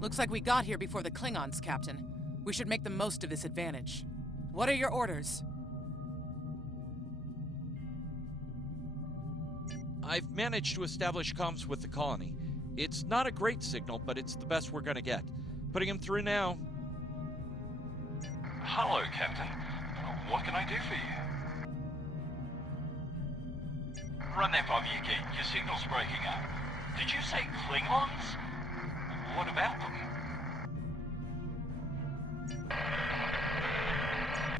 Looks like we got here before the Klingons, Captain. We should make the most of this advantage. What are your orders? I've managed to establish comms with the colony. It's not a great signal, but it's the best we're gonna get. Putting him through now. Hello, Captain. What can I do for you? Run that by me again. Your signal's breaking up. Did you say Klingons? What about them?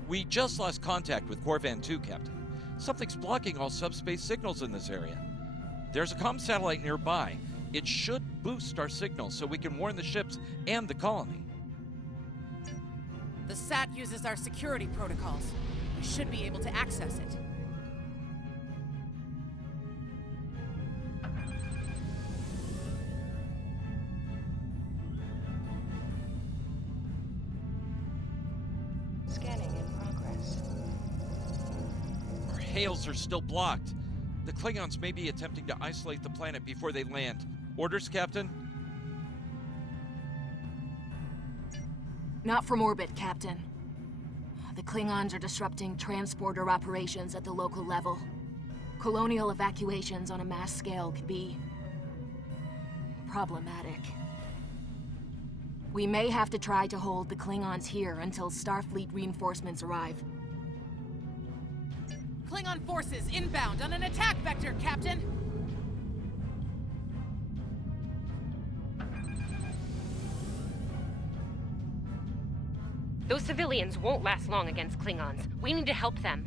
We just lost contact with Corvan 2, Captain. Something's blocking all subspace signals in this area. There's a comm satellite nearby. It should boost our signal so we can warn the ships and the colony. The SAT uses our security protocols. We should be able to access it. Scanning in progress. Our hails are still blocked. The Klingons may be attempting to isolate the planet before they land. Orders, Captain? Not from orbit, Captain. The Klingons are disrupting transporter operations at the local level. Colonial evacuations on a mass scale could be problematic. We may have to try to hold the Klingons here until Starfleet reinforcements arrive. Klingon forces inbound on an attack vector, Captain! Those civilians won't last long against Klingons. We need to help them.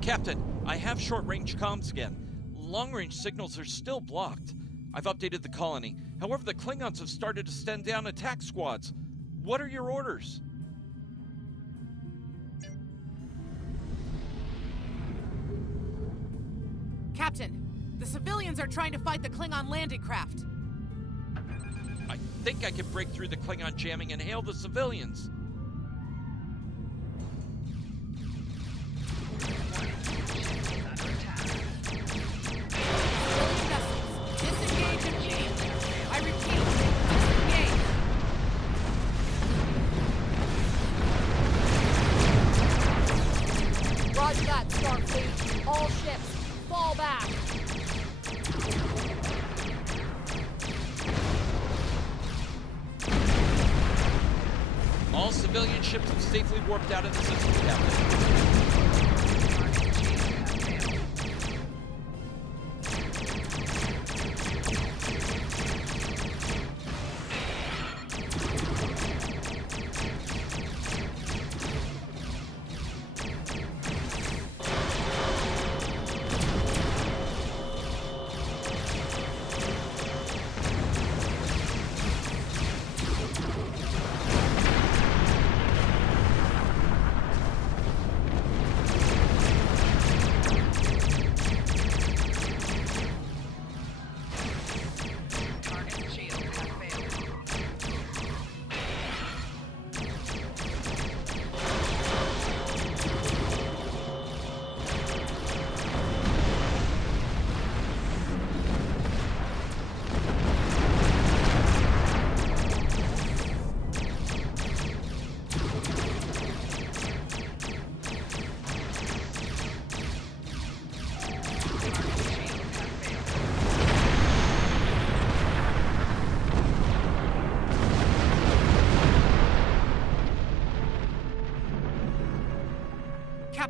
Captain, I have short-range comms again. Long-range signals are still blocked. I've updated the colony. However, the Klingons have started to send down attack squads. What are your orders? Captain, the civilians are trying to fight the Klingon landing craft. I think I can break through the Klingon jamming and hail the civilians. Disengage immediately. I repeat, disengage. Roger that, Starfleet. All ships, fall back. All civilian ships have safely warped out of the system, Captain.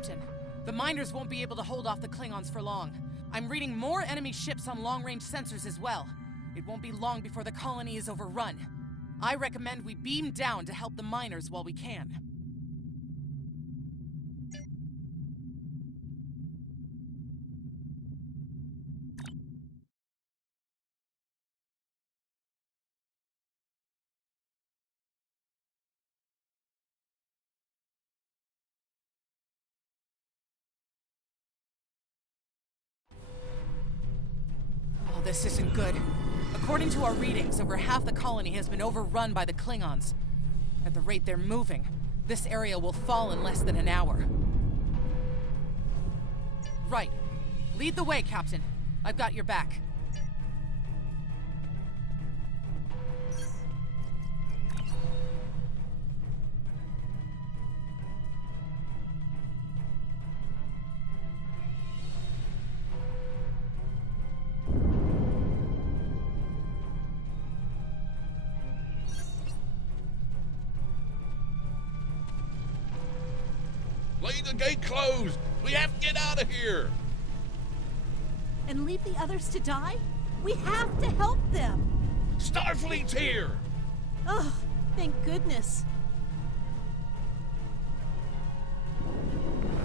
Captain. The miners won't be able to hold off the Klingons for long. I'm reading more enemy ships on long-range sensors as well. It won't be long before the colony is overrun. I recommend we beam down to help the miners while we can. Oh, this isn't good. According to our readings, over half the colony has been overrun by the Klingons. At the rate they're moving, this area will fall in less than an hour. Right. Lead the way, Captain. I've got your back. Leave the gate closed! We have to get out of here! And leave the others to die? We have to help them! Starfleet's here! Oh, thank goodness.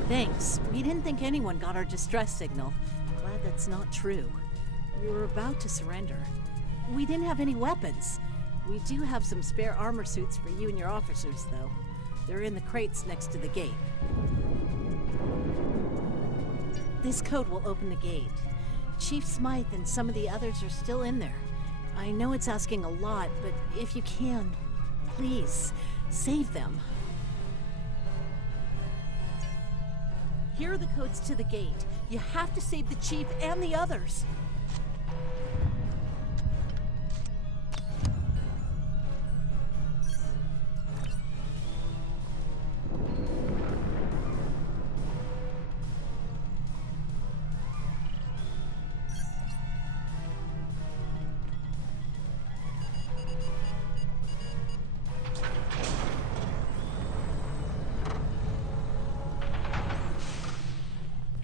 Thanks. We didn't think anyone got our distress signal. Glad that's not true. We were about to surrender. We didn't have any weapons. We do have some spare armor suits for you and your officers, though. They're in the crates next to the gate. This code will open the gate. Chief Smythe and some of the others are still in there. I know it's asking a lot, but if you can, please, save them. Here are the codes to the gate. You have to save the Chief and the others.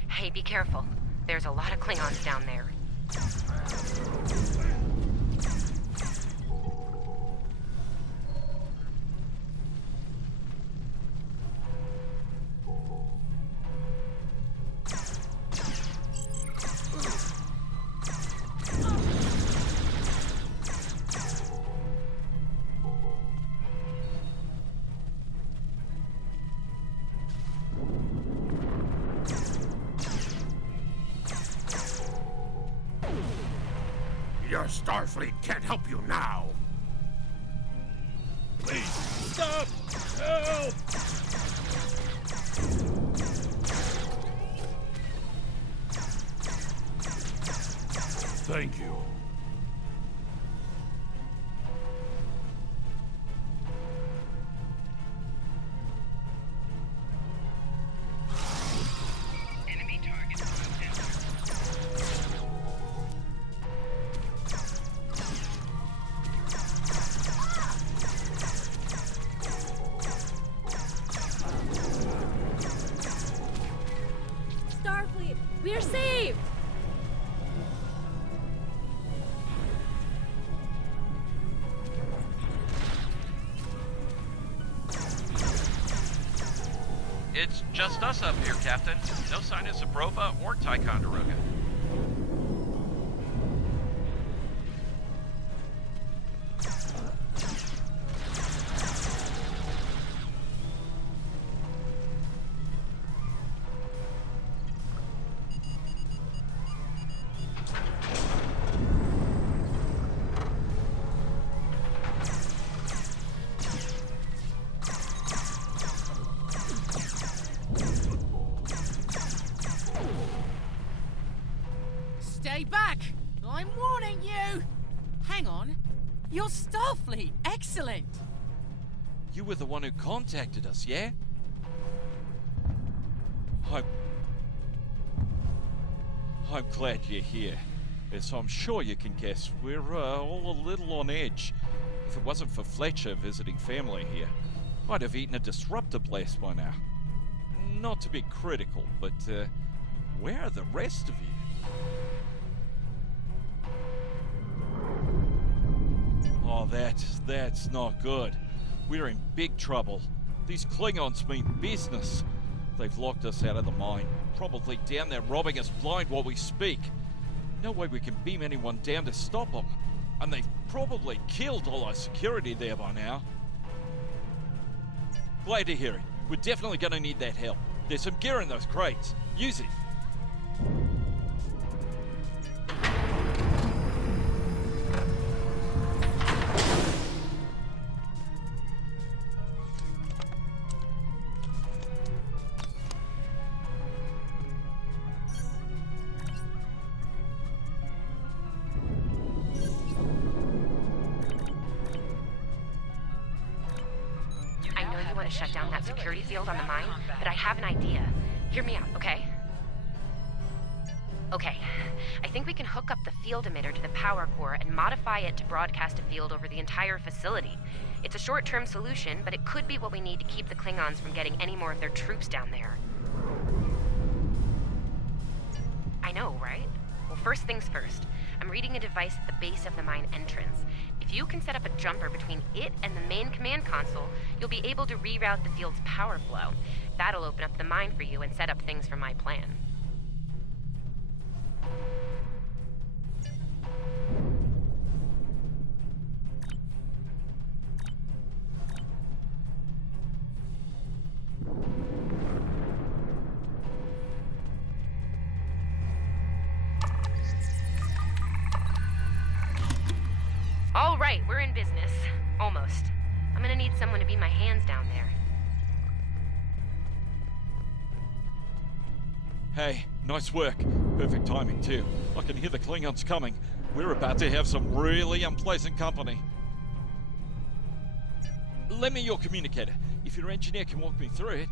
Hey, be careful. There's a lot of Klingons down there. Your Starfleet can't help you now! Please, stop! Help! Thank you. Enemy target on sensor. Starfleet, we're saved! It's just us up here, Captain. No sign of Zabrova or Ticonderoga. Stay back! I'm warning you! Hang on. You're Starfleet! Excellent! You were the one who contacted us, yeah? I'm glad you're here. As I'm sure you can guess, we're all a little on edge. If it wasn't for Fletcher visiting family here, I'd have eaten a disruptor blast by now. not to be critical, but where are the rest of you? Oh, that's not good. We're in big trouble. These Klingons mean business. They've locked us out of the mine, probably down there robbing us blind while we speak. No way we can beam anyone down to stop them. And they've probably killed all our security there by now. Glad to hear it. We're definitely going to need that help. There's some gear in those crates. Use it. To shut down that security field on the mine, but I have an idea. Hear me out, okay? Okay, I think we can hook up the field emitter to the power core and modify it to broadcast a field over the entire facility. It's a short-term solution, but it could be what we need to keep the Klingons from getting any more of their troops down there. I know, right? Well, first things first. I'm reading a device at the base of the mine entrance. If you can set up a jumper between it and the main command console, you'll be able to reroute the field's power flow. That'll open up the mine for you and set up things for my plan. All right, we're in business. Almost. I'm gonna need someone to be my hands down there. Hey, nice work. Perfect timing, too. I can hear the Klingons coming. We're about to have some really unpleasant company. Lend me your communicator. If your engineer can walk me through it,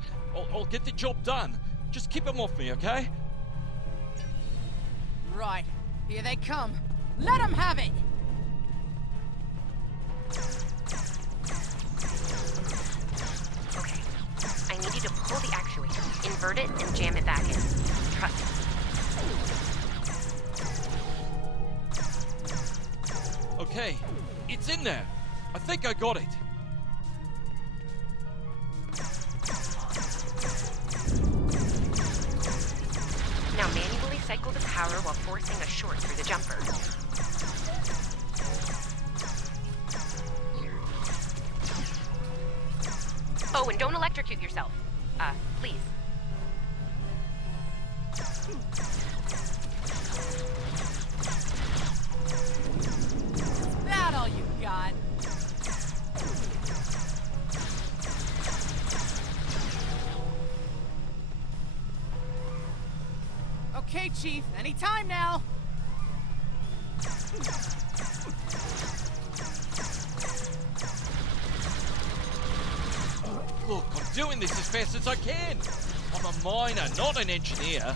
I'll get the job done. Just keep them off me, okay? Right. Here they come. Let them have it! Okay. I need you to pull the actuator, invert it, and jam it back in. Trust me. Okay, it's in there. I think I got it. Now manually cycle the power while forcing a short through the jumper. Oh, and don't electrocute yourself. Please. That all you got? Okay, Chief. Anytime now. Look, I'm doing this as fast as I can. I'm a miner, not an engineer.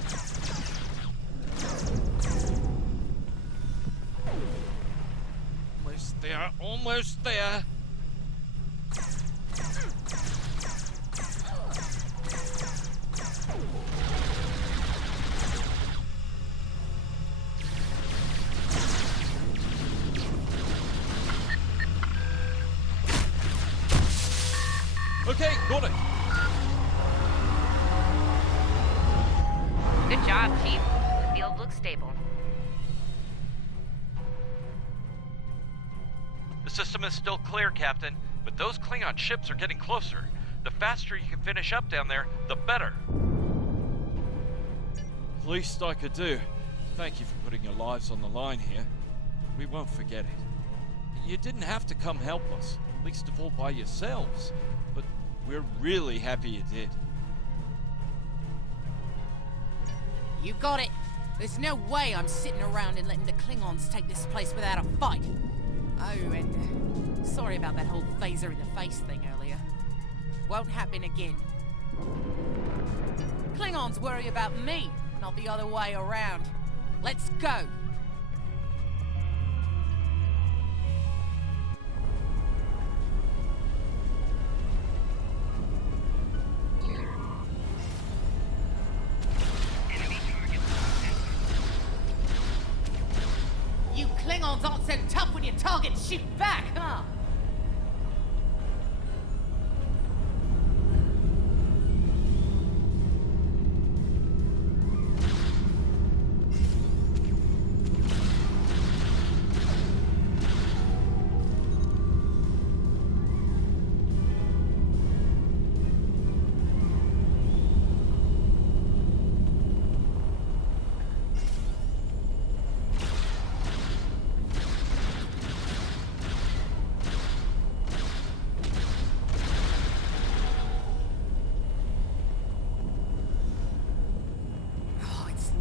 Almost there, almost there. Okay, got it. Good job, Chief. The field looks stable. The system is still clear, Captain, but those Klingon ships are getting closer. The faster you can finish up down there, the better. Least I could do. Thank you for putting your lives on the line here. We won't forget it. You didn't have to come help us, least of all by yourselves. But we're really happy you did. You got it. There's no way I'm sitting around and letting the Klingons take this place without a fight. Oh, and sorry about that whole phaser in the face thing earlier. Won't happen again. Klingons worry about me, not the other way around. Let's go. Klingons aren't so tough when your targets shoot back, huh?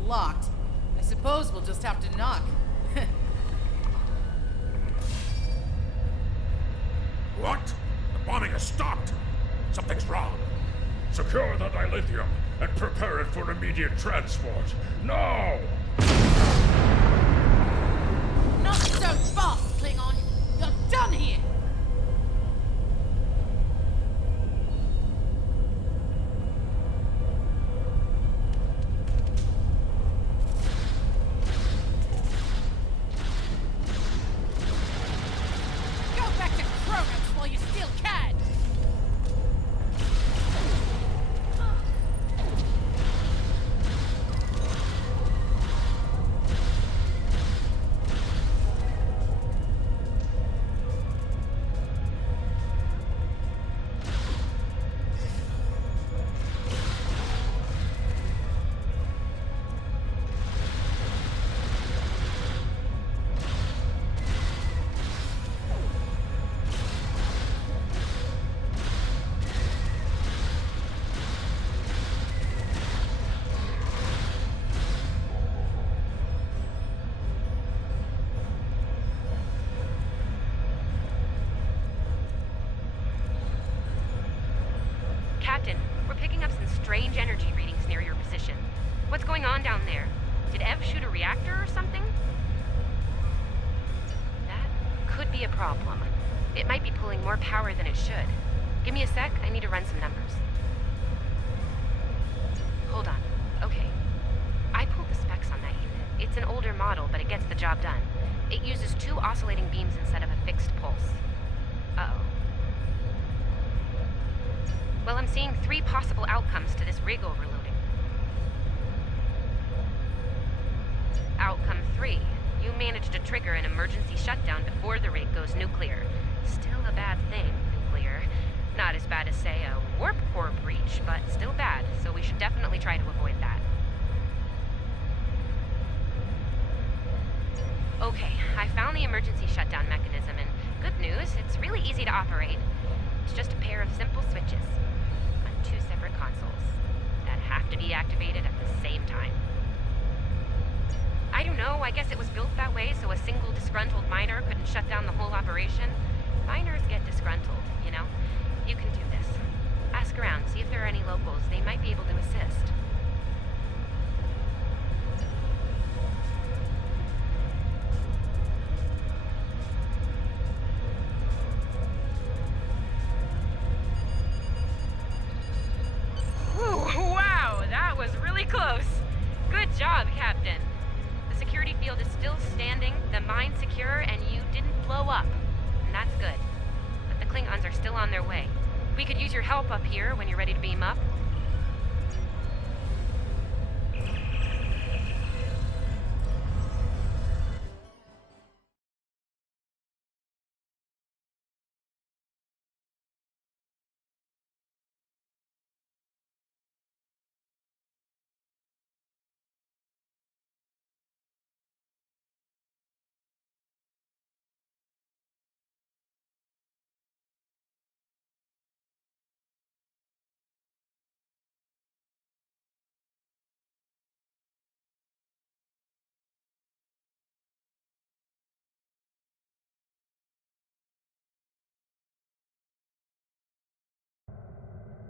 Locked. I suppose we'll just have to knock. What? The bombing has stopped. Something's wrong. Secure the dilithium and prepare it for immediate transport. Now! Not so fast, Klingon! You're done here! Captain, we're picking up some strange energy readings near your position. What's going on down there? Did Ev shoot a reactor or something? That could be a problem. It might be pulling more power than it should. Give me a sec, I need to run some numbers. Hold on. Okay. I pulled the specs on that unit. It's an older model, but it gets the job done. It uses 2 oscillating beams instead of a fixed pulse. Uh-oh. Well, I'm seeing 3 possible outcomes to this rig overloading. Outcome 3. You managed to trigger an emergency shutdown before the rig goes nuclear. Still a bad thing, nuclear. Not as bad as, say, a warp core breach, but still bad, so we should definitely try to avoid that. Okay, I found the emergency shutdown mechanism, and good news, it's really easy to operate. It's just a pair of simple switches on 2 separate consoles that have to be activated at the same time. I don't know, I guess it was built that way so a single disgruntled miner couldn't shut down the whole operation. Miners get disgruntled, you know? You can do this. Ask around, see if there are any locals. They might be able to assist. Ooh, wow, that was really close. Good job, Captain. The security field is still standing, the mine's secure, and you didn't blow up. And that's good. But the Klingons are still on their way. We could use your help up here when you're ready to beam up.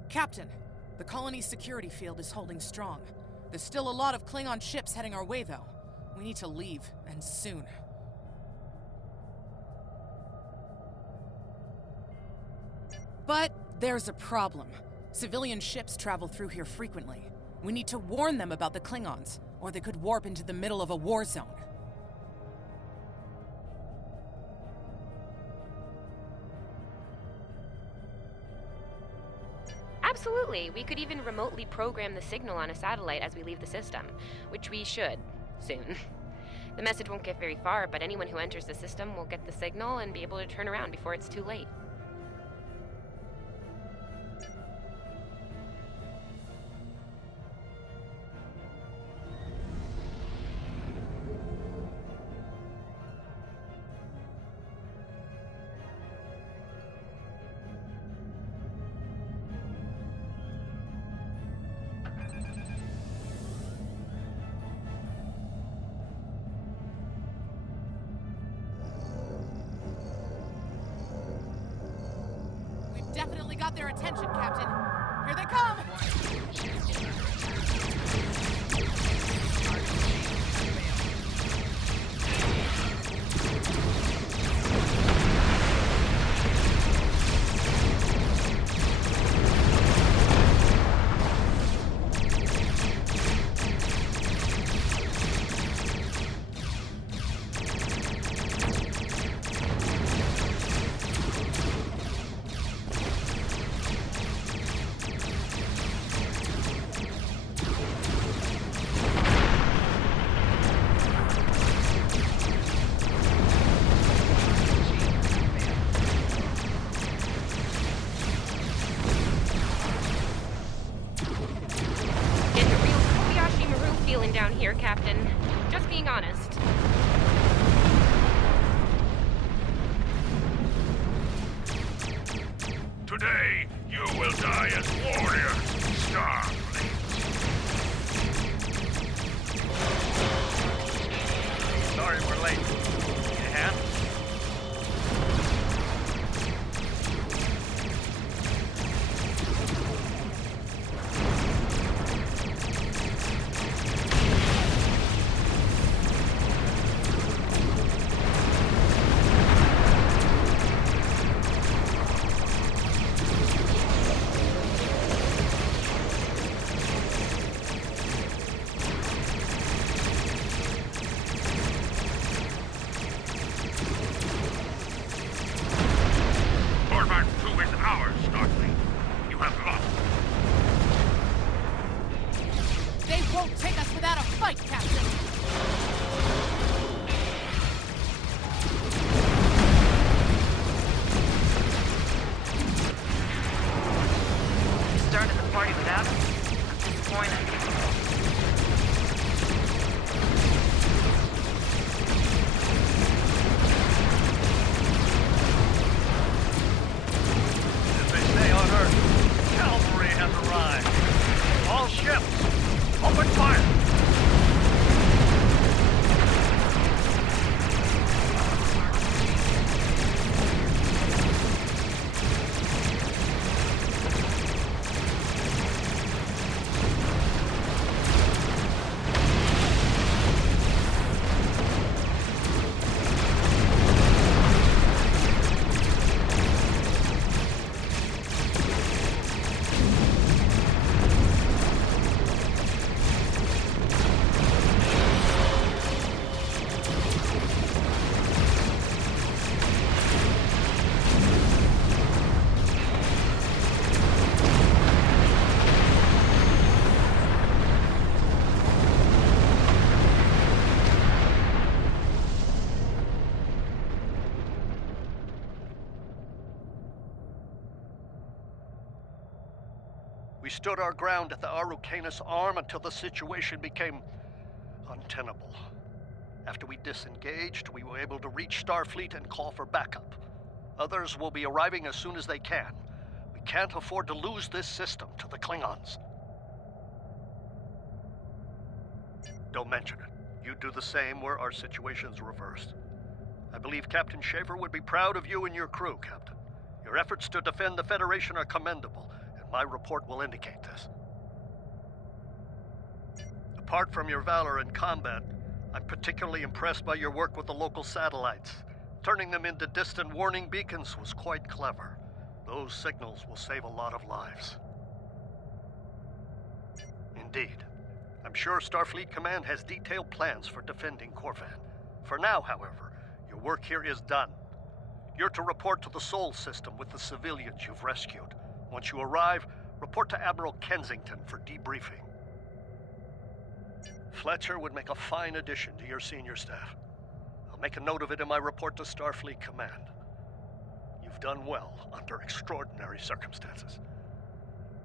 Captain, the colony's security field is holding strong. There's still a lot of Klingon ships heading our way, though. We need to leave, and soon. But there's a problem. Civilian ships travel through here frequently. We need to warn them about the Klingons, or they could warp into the middle of a war zone. Absolutely. We could even remotely program the signal on a satellite as we leave the system, which we should soon. The message won't get very far, but anyone who enters the system will get the signal and be able to turn around before it's too late. Definitely got their attention, Captain. Here they come! Down here, Captain. Just being honest. Today, you will die as warriors, Starfleet. Sorry we're late. Yeah? We stood our ground at the Araucanus Arm until the situation became untenable. After we disengaged, we were able to reach Starfleet and call for backup. Others will be arriving as soon as they can. We can't afford to lose this system to the Klingons. Don't mention it. You do the same where our situation's reversed. I believe Captain Schaefer would be proud of you and your crew, Captain. Your efforts to defend the Federation are commendable, and my report will indicate this. Apart from your valor in combat, I'm particularly impressed by your work with the local satellites. Turning them into distant warning beacons was quite clever. Those signals will save a lot of lives. Indeed. I'm sure Starfleet Command has detailed plans for defending Corvan. For now, however, your work here is done. You're to report to the Sol system with the civilians you've rescued. Once you arrive, Report to Admiral Kensington for debriefing. Fletcher would make a fine addition to your senior staff. I'll make a note of it in my report to Starfleet Command. You've done well under extraordinary circumstances.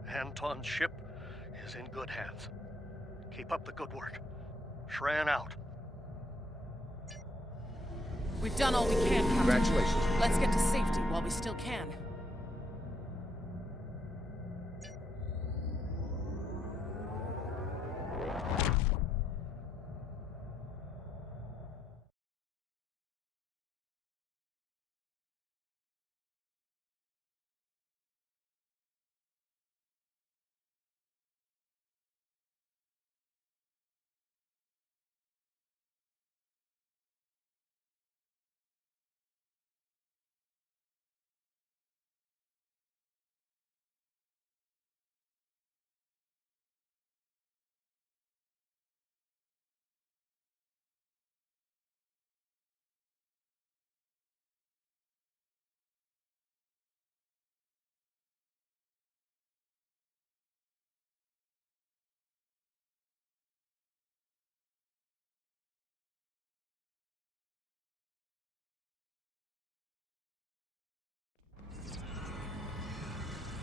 Anton's ship is in good hands. Keep up the good work. Shran out. We've done all we can, Captain. Congratulations. Let's get to safety while we still can.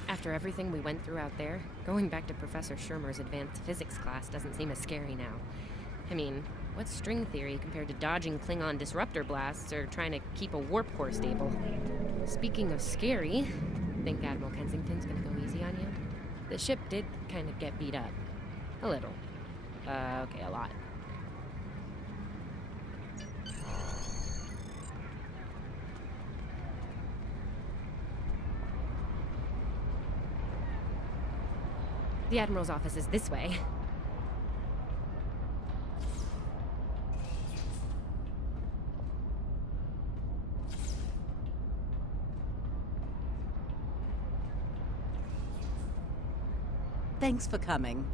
After everything we went through out there, going back to Professor Shermer's advanced physics class doesn't seem as scary now. I mean, what's string theory compared to dodging Klingon disruptor blasts or trying to keep a warp core stable? Speaking of scary, think Admiral Kensington's gonna go easy on you? The ship did kind of get beat up. A little. Okay, a lot. The Admiral's office is this way. Thanks for coming.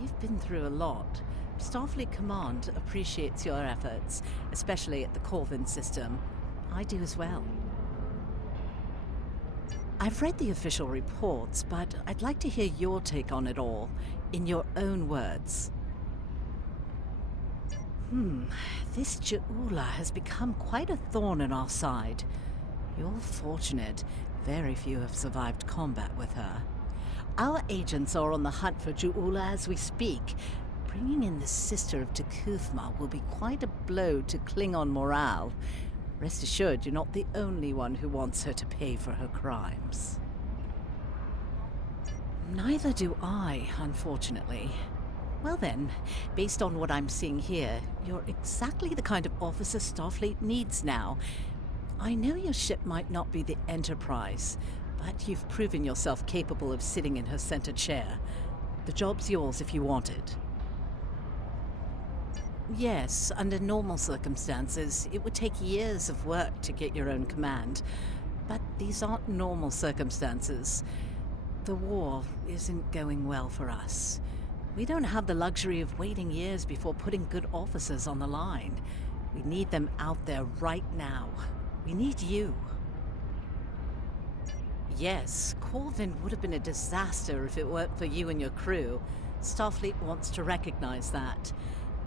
You've been through a lot. Starfleet Command appreciates your efforts, especially at the Corvin system. I do as well. I've read the official reports, but I'd like to hear your take on it all, in your own words. This Ju'ula has become quite a thorn in our side. You're fortunate. Very few have survived combat with her. Our agents are on the hunt for Ju'ula as we speak. Bringing in the sister of T'Kuthma will be quite a blow to Klingon morale. Rest assured, you're not the only one who wants her to pay for her crimes. Neither do I, unfortunately. Well then, based on what I'm seeing here, you're exactly the kind of officer Starfleet needs now. I know your ship might not be the Enterprise, but you've proven yourself capable of sitting in her center chair. The job's yours if you want it. Yes, under normal circumstances, it would take years of work to get your own command. But these aren't normal circumstances. The war isn't going well for us. We don't have the luxury of waiting years before putting good officers on the line. We need them out there right now. We need you. Yes, Corvin would have been a disaster if it weren't for you and your crew. Starfleet wants to recognize that.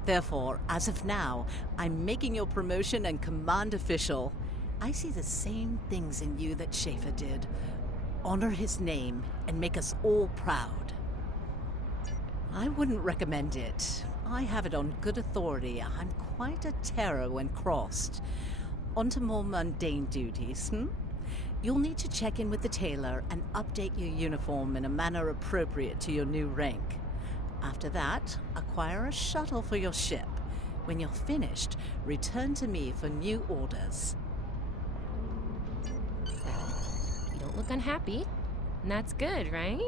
Therefore, as of now, I'm making your promotion and command official. I see the same things in you that Schaefer did. Honor his name and make us all proud. I wouldn't recommend it. I have it on good authority. I'm quite a terror when crossed. On to more mundane duties, You'll need to check in with the tailor and update your uniform in a manner appropriate to your new rank. After that, acquire a shuttle for your ship. When you're finished, return to me for new orders. You don't look unhappy. And that's good, right?